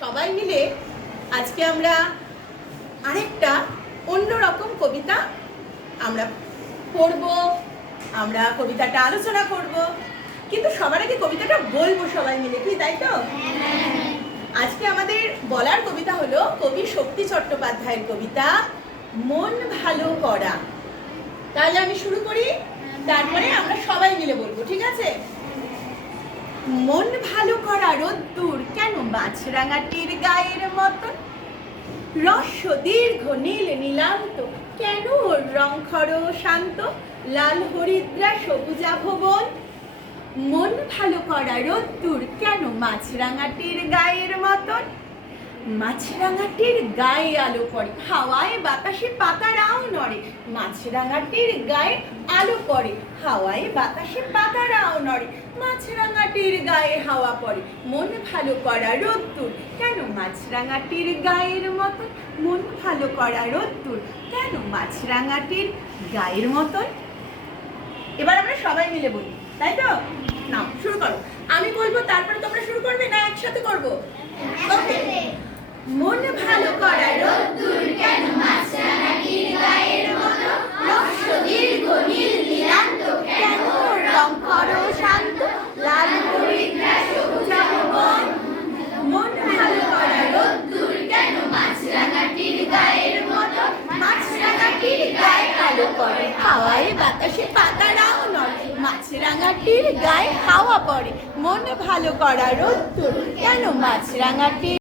সবাই মিলে আজকে আমরা আরেকটা অন্যরকম কবিতা আমরা পড়ব, আমরা কবিতাটা আলোচনা করব। কিন্তু সবার আগে কবিতাটা বলব সবাই মিলে, কি তাই তো? আজকে আমাদের বলার কবিতা হলো কবি শক্তি চট্টোপাধ্যায়ের কবিতা, মন ভালো করা। তাহলে আমি শুরু করি, তারপরে আমরা সবাই মিলে বলব, ঠিক আছে? মন ভালো করা রোদ্দুর কেন মাছরাঙাটির গায়ের মতন? রস্য দীর্ঘ নীল নীলান্ত, কেন ওর রং খর শান্ত? লাল হরিদ্রা সবুজা ভবন মন ভালো করা রোদ্দুর কেন মাছরাঙাটির গায়ের মতন? মাছরাঙাটির গায়ে আলো পড়ে, হাওয়ায় বাতাসে পাতারাও নড়ে মাছরাঙাটির গায়ে আলো পড়ে হাওয়ায় বাতাসে পাতারাও নড়ে। মাছরাঙাটির গায়ে হাওয়া পড়ে মন ভালো করা রোদ্দুর কেন মাছরাঙাটির গায়ের মতন মন ভালো করা রোদ্দুর কেন মাছরাঙাটির গায়ের মতন? এবার আমরা সবাই মিলে বলি তাই তো? নাও শুরু করো। আমি বলব তারপরে তোমরা শুরু করবে না একসাথে করব? মন ভালো করা রোদ্দুর পড়ে, হাওয়ায় বাতাসে পাতারাও নড়ে, মাছরাঙাটির গায়ে হাওয়া পড়ে, মন ভালো করা রোদ্দুর কেন মাছরাঙাটির